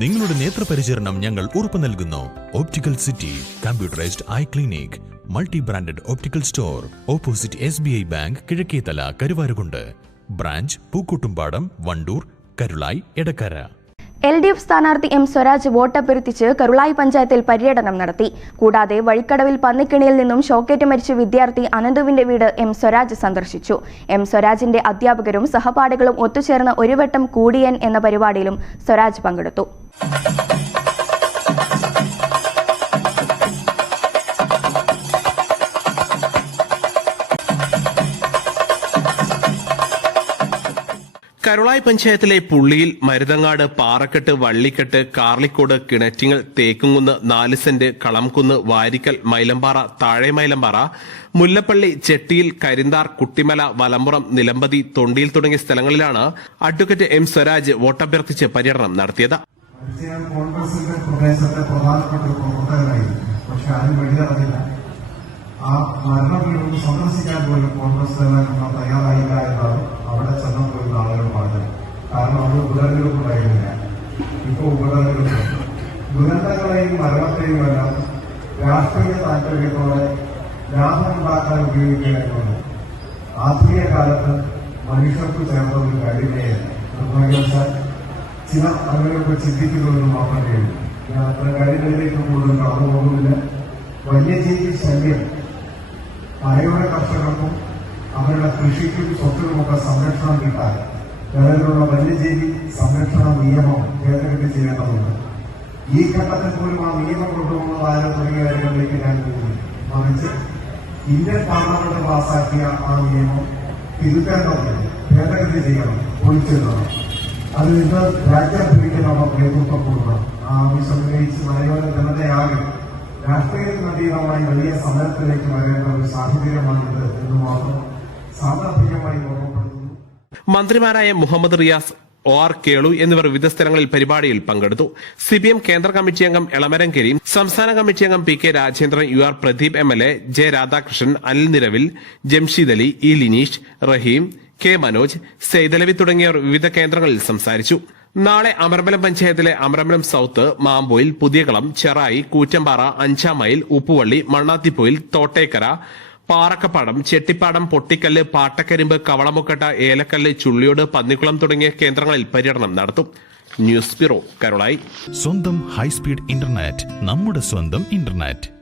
നിങ്ങളുടെ നേത്രപരിചരണം ഞങ്ങൾ ഉറപ്പു നൽകുന്നു. Optical city computerised eye clinic, multi branded optical store, opposite SBI bank, Kizhakkethala, Karuvarakundu. Branch Pookkottumpadam, Wandoor, Karulai, Edakkara. LDF സ്ഥാനാർത്ഥി M. സ്വരാജ് വോട്ടഭ്യർത്ഥിച്ച് കരുളായി പഞ്ചായത്തിൽ പര്യടനം നടത്തി. കൂടാതെ വഴിക്കടവിൽ പന്നിക്കിണിയിൽ നിന്നും ഷോക്കേറ്റ് മരിച്ച വിദ്യാർത്ഥി അനന്തുവിന്റെ വീട് M. സ്വരാജ് സന്ദർശിച്ചു. M. സ്വരാജിന്റെ അധ്യാപകരും സഹപാഠികളും ഒത്തുചേർന്ന് ഒരു വട്ടം കൂടിയൻ എന്ന പരിപാടിയിലും സ്വരാജ് പങ്കെടുത്തു. കരുളായി പഞ്ചായത്തിലെ പുള്ളിയിൽ, മരുതങ്ങാട്, പാറക്കെട്ട്, വള്ളിക്കെട്ട്, കാർലിക്കോട്, കിണറ്റിങ്ങൽ, തേക്കുംകുന്ന്, 4 സെന്റ്, കളംകുന്ന്, വാരിക്കൽ, മൈലമ്പാറ, താഴെ മൈലമ്പാറ, മുല്ലപ്പള്ളി, ചെട്ടിയിൽ, കരിന്താർ, കുട്ടിമല, വലമ്പുറം, നിലമ്പതി, തൊണ്ടിയിൽ തുടങ്ങിയ സ്ഥലങ്ങളിലാണ് അഡ്വക്കേറ്റ് M. സ്വരാജ് വോട്ടഭ്യർത്ഥിച്ച് പര്യടനം നടത്തിയത്. കോൺഗ്രസിന്റെ പ്രദേശത്തെ പ്രധാനപ്പെട്ട ഒരു പ്രവർത്തകനായിരുന്നു. പക്ഷെ അതിന് വെടിയറിഞ്ഞില്ല. ആ മരണത്തിൽ സന്ദർശിക്കാൻ പോലും കോൺഗ്രസ് നേതാക്കന്മാർ തയ്യാറായില്ല എന്നാണ് അവിടെ ചെന്നപ്പോഴുള്ള ആളുകൾ പറഞ്ഞത്. കാരണം അത് ഉപതെരഞ്ഞെടുപ്പുണ്ടായിരുന്നില്ല. ഇപ്പോൾ ഉപതെരഞ്ഞെടുപ്പ് ദുരന്തങ്ങളെയും മരണത്തെയും എല്ലാം രാഷ്ട്രീയ താല്പര്യത്തോടെ ലാഭമുണ്ടാക്കാൻ ഉപയോഗിക്കുകയായിരുന്നു. ആധുനിക കാലത്ത് മനുഷ്യർക്ക് ചേർന്ന ഒരു കഴിവേ നിർഭാഗ്യവശാൽ ചില ആളുകളൊക്കെ ചിന്തിക്കുന്നതെന്ന് മാത്രമേ ഉള്ളൂ. ഞാൻ അത്ര കാര്യങ്ങളിലേക്ക് കൂടുതൽ കടന്നു പോകുന്നില്ല. വന്യജീവി ശല്യം മലയോര കർഷകർക്കും അവരുടെ കൃഷിക്കും സ്വത്തിനുമൊക്കെ സംരക്ഷണം കിട്ടാൻ നിലവിലുള്ള വന്യജീവി സംരക്ഷണ നിയമം ഭേദഗതി ചെയ്യേണ്ടതുണ്ട്. ഈ ഘട്ടത്തിൽ പോലും ആ നിയമം കൊണ്ടുപോകുന്നതായ തുടങ്ങിയ കാര്യങ്ങളിലേക്ക് ഞാൻ പോകുന്നു. മറിച്ച് ഇന്ത്യൻ പാർലമെന്റ് പാസാക്കിയ ആ നിയമം തിരുത്തേണ്ടതുണ്ട്, ഭേദഗതി ചെയ്യണം, ഒഴിച്ചിടണം. അത് ഇന്ന് രാജ്യാഭിമുഖ്യമാണ് നേതൃത്വം കൊടുക്കണം. ആ ആവശ്യം ഉന്നയിച്ച് മലയോര ജനതയാകെ രാഷ്ട്രീയത്തിന് അതീതമായി വലിയ സമരത്തിലേക്ക് വരേണ്ട ഒരു സാഹചര്യമാണിത് എന്ന് മാത്രം സാന്ദർഭികമായി ഓർമ്മപ്പെടുത്തുന്നു. മന്ത്രിമാരായ മുഹമ്മദ് റിയാസ്, OR കേളു എന്നിവർ വിവിധ സ്ഥലങ്ങളിൽ പരിപാടിയിൽ പങ്കെടുത്തു. CPM കേന്ദ്ര കമ്മിറ്റി അംഗം എളമരം കരീം, സംസ്ഥാന കമ്മിറ്റി അംഗം PK Rajendran, UR Pradeep MLA, J. Radhakrishnan, Anil Niravil, Jamsheed Ali, E. Lineesh, റഹീം, K. മനോജ്, സെയ്തലവി തുടങ്ങിയവർ വിവിധ കേന്ദ്രങ്ങളിൽ സംസാരിച്ചു. നാളെ അമരമ്പലം പഞ്ചായത്തിലെ അമരമ്പലം സൌത്ത്, മാമ്പോയിൽ, പുതിയകളം, ചെറായി, കൂറ്റമ്പാറ, 5-ാം മൈൽ, ഉപ്പുവള്ളി, മണ്ണാത്തിപ്പൊയിൽ, തോട്ടേക്കര, പാറക്കപ്പാടം, ചെട്ടിപ്പാടം, പൊട്ടിക്കല്ല്, പാട്ടക്കരിമ്പ്, കവളമുക്കട്ട, ഏലക്കല്ല്, ചുള്ളിയോട്, പന്നിക്കുളം തുടങ്ങിയ കേന്ദ്രങ്ങളിൽ പര്യടനം നടത്തും. News bureau, Karulai. സ്വന്തം ഹൈസ്പീഡ് ഇന്റർനെറ്റ്, നമ്മുടെ സ്വന്തം ഇന്റർനെറ്റ്.